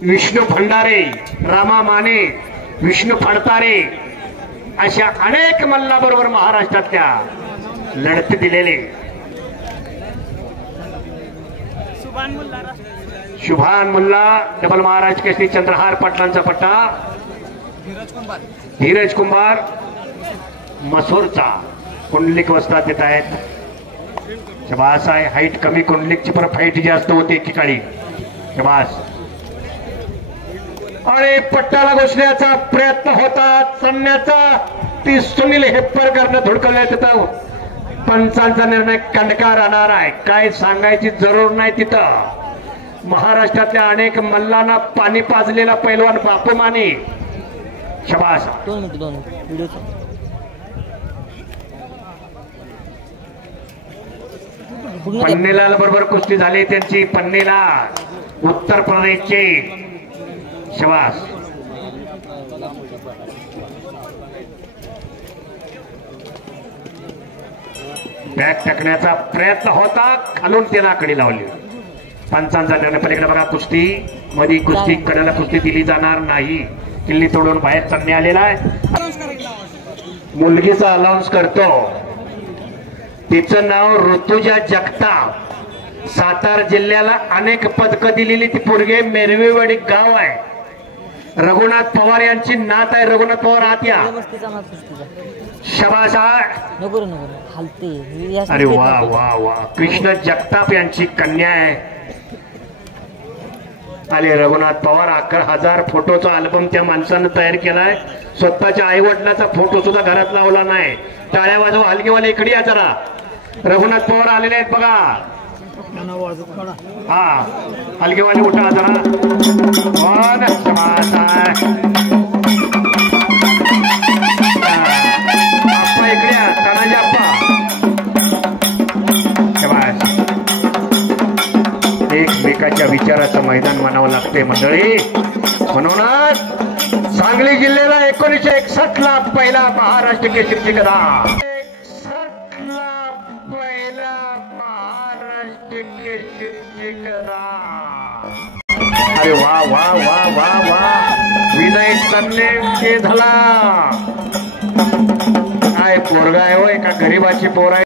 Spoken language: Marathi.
विष्णू भंडारे, रामा माने, विष्णू फडतारे अशा अनेक मल्लाबरोबर महाराष्ट्रातल्या लढती दिलेले शुभान मुल्ला डबल महाराज केसरी चंद्रहार पाटलांचा पट्टा धीरज कुंभार मसूरचा कुंडलिक वस्तात येत आहेत। शबास आहे, हाईट कमी कुंडलिकची पर फाईट जास्त होते एकेकाळी। शबास आणि पट्टाला घुसण्याचा प्रयत्न होता चढण्याचा, ती सुनील हेप्परकरने धुडकवण्यात येतं। पंचांचा निर्णय कंडका राहणार आहे, काय सांगायची जरूर नाही। तिथं महाराष्ट्रातल्या अनेक मल्लांना पाणी पाजलेला पैलवान बापू माने। शबास पन्नेलाल बरोबर कुस्ती झाली त्यांची। पन्नेलाल उत्तर प्रदेशचे। शबास बॅग टाकण्याचा प्रयत्न होता, खालून ते नाकडी लावली। पंचांचा निर्णय पलीकडे बघा, कुस्ती मध्ये कुस्ती कडाला कुस्ती दिली जाणार नाही। किल्ली तोडून बाहेर चढणे आलेला आहे। मुलगीचा अनाउन्स करतो, तिचं नाव ऋतुजा जगताप। सातारा जिल्ह्याला अनेक पदकं दिलेली ती पोरगी, मेरवेवाडी गाव आहे। रघुनाथ पवार यांची नात आहे। रघुनाथ पवार आत्या। शबास। अरे वा वा वा, कृष्ण जगताप यांची कन्या आहे। आले रघुनाथ पवार 11,000 फोटोचा अल्बम त्या माणसानं तयार केलाय। स्वतःच्या आई वडिलाचा फोटो सुद्धा घरात लावला नाही। टाळ्या वाजवा, हलगेवाले इकडे या जरा। रघुनाथ पवार आलेले आहेत बघा। हा हलगेवाले उठा जरा। आप्पा इकडे या, तानाजी आप्पा। एकमेकाच्या विचाराचं मैदान म्हणावं लागते मंडळी। म्हणूनच सांगली जिल्ह्याला 1961 ला पहिला महाराष्ट्र केसरीची गदा। 61 ला पहिला महाराष्ट्र केसरीची गदा। अरे वा वा वा वा वा, विनय तन्ने झाला। काय पोरगा आहे हो, एका गरीबाची पोर आहे।